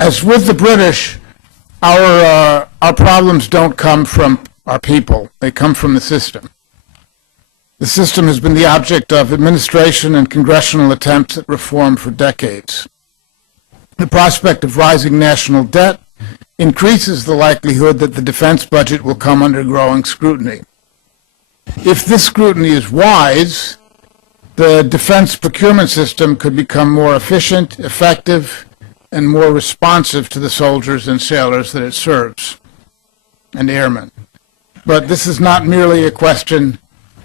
As with the British, our problems don't come from our people. They come from the system. The system has been the object of administration and congressional attempts at reform for decades. The prospect of rising national debt increases the likelihood that the defense budget will come under growing scrutiny. If this scrutiny is wise, the defense procurement system could become more efficient, effective, and more responsive to the soldiers and sailors that it serves, and airmen. But this is not merely a question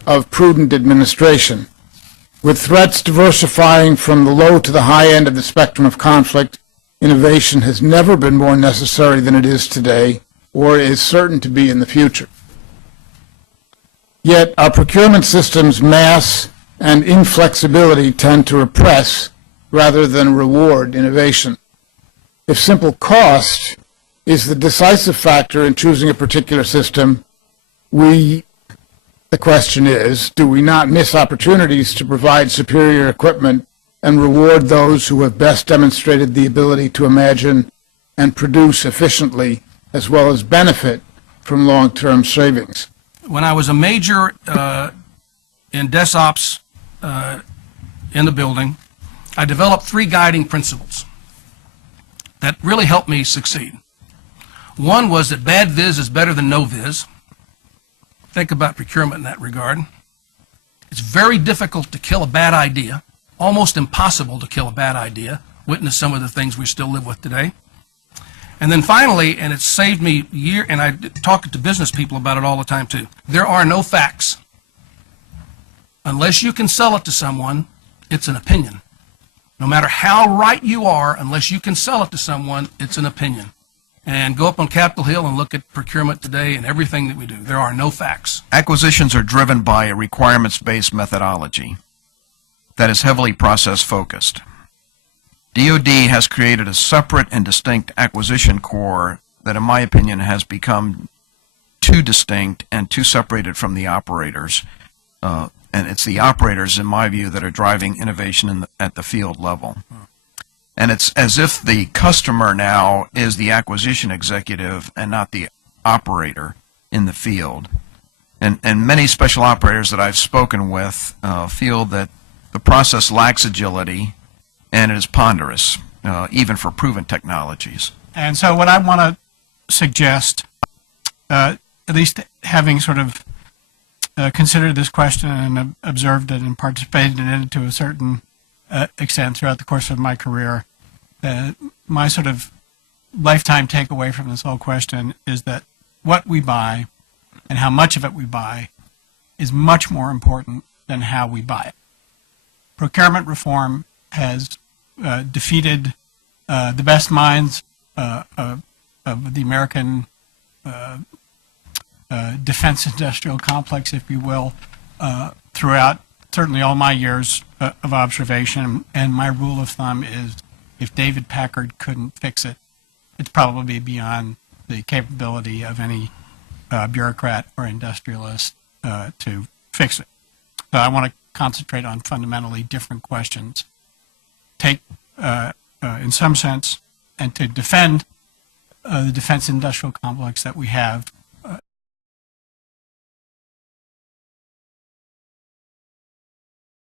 of prudent administration. With threats diversifying from the low to the high end of the spectrum of conflict, innovation has never been more necessary than it is today, or is certain to be in the future. Yet our procurement system's mass and inflexibility tend to repress rather than reward innovation. If simple cost is the decisive factor in choosing a particular system, the question is, do we not miss opportunities to provide superior equipment and reward those who have best demonstrated the ability to imagine and produce efficiently, as well as benefit from long-term savings? When I was a major in DesOps in the building, I developed 3 guiding principles that really helped me succeed. One was that bad viz is better than no viz. Think about procurement in that regard. It's very difficult to kill a bad idea, almost impossible to kill a bad idea. Witness some of the things we still live with today. And then finally, and it's saved me years, and I talk to business people about it all the time too, there are no facts. Unless you can sell it to someone, it's an opinion. No matter how right you are, unless you can sell it to someone, it's an opinion. And go up on Capitol Hill and look at procurement today and everything that we do. There are no facts. Acquisitions are driven by a requirements-based methodology that is heavily process-focused. DoD has created a separate and distinct acquisition corps that, in my opinion, has become too distinct and too separated from the operators. And it's the operators, in my view, that are driving innovation at the field level. And it's as if the customer now is the acquisition executive and not the operator in the field. And many special operators that I've spoken with feel that the process lacks agility and it is ponderous, even for proven technologies. And so what I want to suggest, at least having sort of considered this question and observed it and participated in it to a certain extent throughout the course of my career, my sort of lifetime takeaway from this whole question is that what we buy and how much of it we buy is much more important than how we buy it. Procurement reform has defeated the best minds of the American defense industrial complex, if you will, throughout certainly all my years of observation. And my rule of thumb is if David Packard couldn't fix it, it's probably beyond the capability of any bureaucrat or industrialist to fix it. So I want to concentrate on fundamentally different questions. Take, in some sense, and to defend the defense industrial complex that we have,